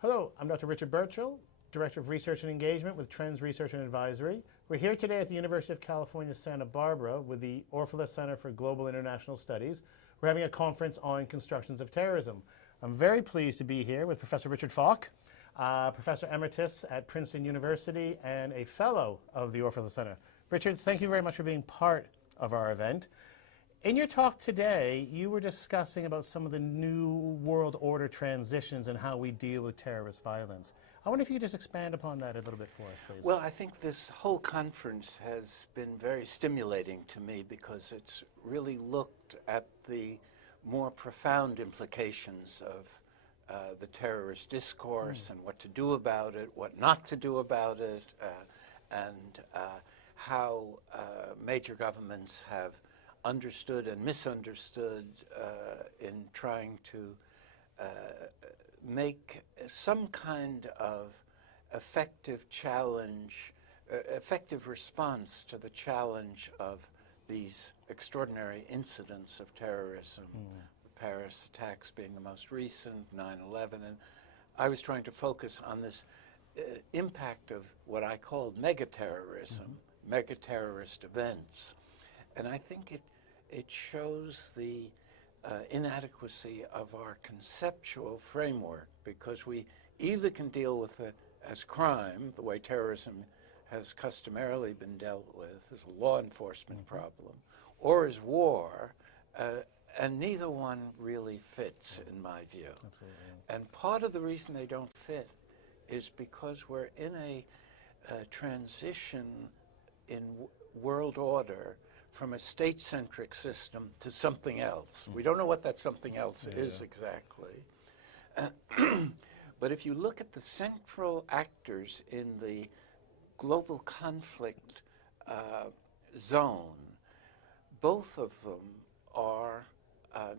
Hello, I'm Dr. Richard Burchill, Director of Research and Engagement with Trends Research and Advisory. We're here today at the University of California, Santa Barbara with the Orfalea Center for Global International Studies. We're having a conference on constructions of terrorism. I'm very pleased to be here with Professor Richard Falk, Professor Emeritus at Princeton University and a Fellow of the Orfalea Center. Richard, thank you very much for being part of our event. In your talk today, you were discussing about some of the new world order transitions and how we deal with terrorist violence. I wonder if you could just expand upon that a little bit for us, please. Well, I think this whole conference has been very stimulating to me because it's really looked at the more profound implications of the terrorist discourse and what to do about it, what not to do about it, and how major governments have understood and misunderstood in trying to make some kind of effective challenge, effective response to the challenge of these extraordinary incidents of terrorism, the Paris attacks being the most recent, 9/11, and I was trying to focus on this impact of what I called megaterrorism, megaterrorist events. And I think it shows the inadequacy of our conceptual framework, because we either can deal with it as crime, the way terrorism has customarily been dealt with, as a law enforcement problem, or as war, and neither one really fits, in my view. Absolutely. And part of the reason they don't fit is because we're in a transition in world order from a state-centric system to something else. We don't know what that something else is exactly. But if you look at the central actors in the global conflict zone, both of them are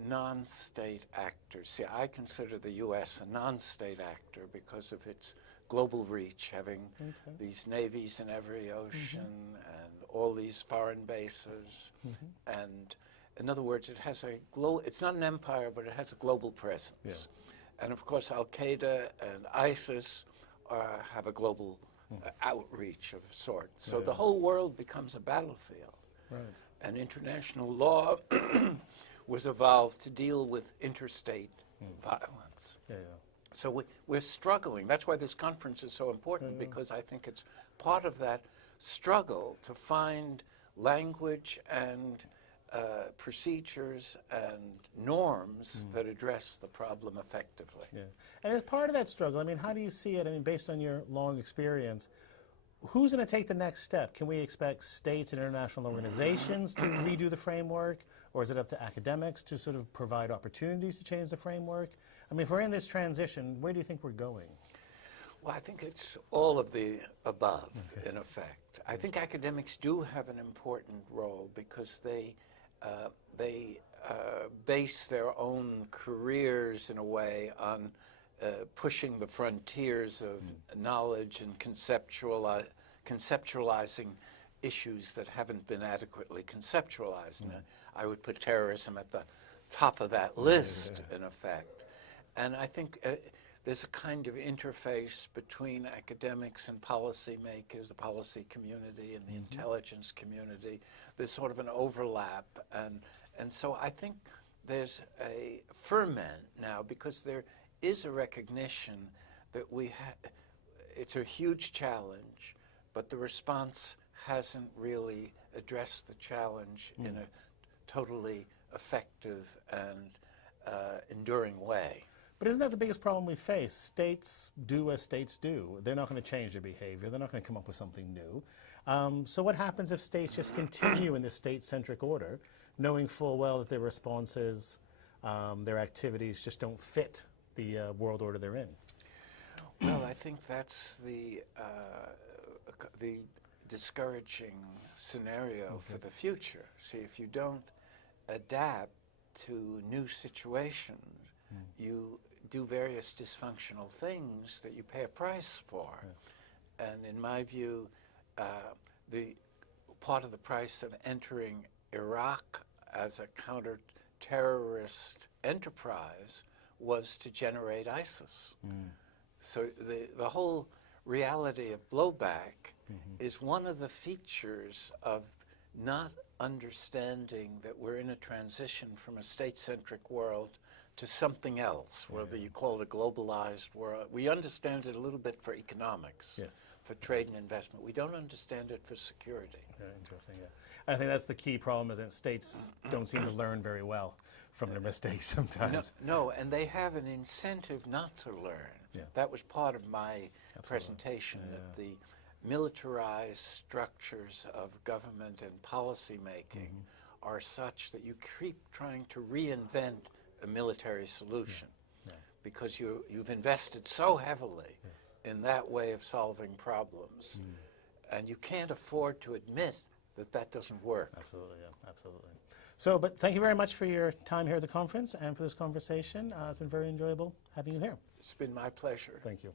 non-state actors. See, I consider the U.S. a non-state actor because of its global reach, having these navies in every ocean and all these foreign bases. And in other words, it has a it's not an empire, but it has a global presence. And of course, Al-Qaeda and ISIS have a global outreach of sorts. So the whole world becomes a battlefield. And international law was evolved to deal with interstate violence. So we're struggling. That's why this conference is so important, because I think it's part of that struggle to find language and procedures and norms that address the problem effectively. And as part of that struggle, I mean, how do you see it? I mean, based on your long experience, who's going to take the next step? Can we expect states and international organizations to redo the framework? Or is it up to academics to sort of provide opportunities to change the framework? I mean, if we're in this transition, where do you think we're going? Well, I think it's all of the above, in effect. I think academics do have an important role because they base their own careers, in a way, on pushing the frontiers of knowledge and conceptualizing issues that haven't been adequately conceptualized. And I would put terrorism at the top of that list, in effect. And I think there's a kind of interface between academics and policymakers, the policy community and the intelligence community. There's sort of an overlap. And so I think there's a ferment now, because there is a recognition that it's a huge challenge, but the response hasn't really addressed the challenge in a totally effective and enduring way. But isn't that the biggest problem we face? States do as states do. They're not going to change their behavior. They're not going to come up with something new. So what happens if states just continue in this state-centric order, knowing full well that their responses, their activities just don't fit the world order they're in? Well, I think that's the discouraging scenario for the future. See, if you don't adapt to new situations, you do various dysfunctional things that you pay a price for. And in my view, the part of the price of entering Iraq as a counter-terrorist enterprise was to generate ISIS. So the whole reality of blowback is one of the features of not understanding that we're in a transition from a state-centric world to something else, whether you call it a globalized world. We understand it a little bit for economics, for trade and investment. We don't understand it for security. Very interesting, I think that's the key problem, is that states don't seem to learn very well from their mistakes sometimes. No, and they have an incentive not to learn. That was part of my presentation, that the militarized structures of government and policy making are such that you keep trying to reinvent a military solution because you've invested so heavily in that way of solving problems, and you can't afford to admit that that doesn't work. Absolutely, absolutely. So, but thank you very much for your time here at the conference and for this conversation. It's been very enjoyable having you here. It's been my pleasure. Thank you.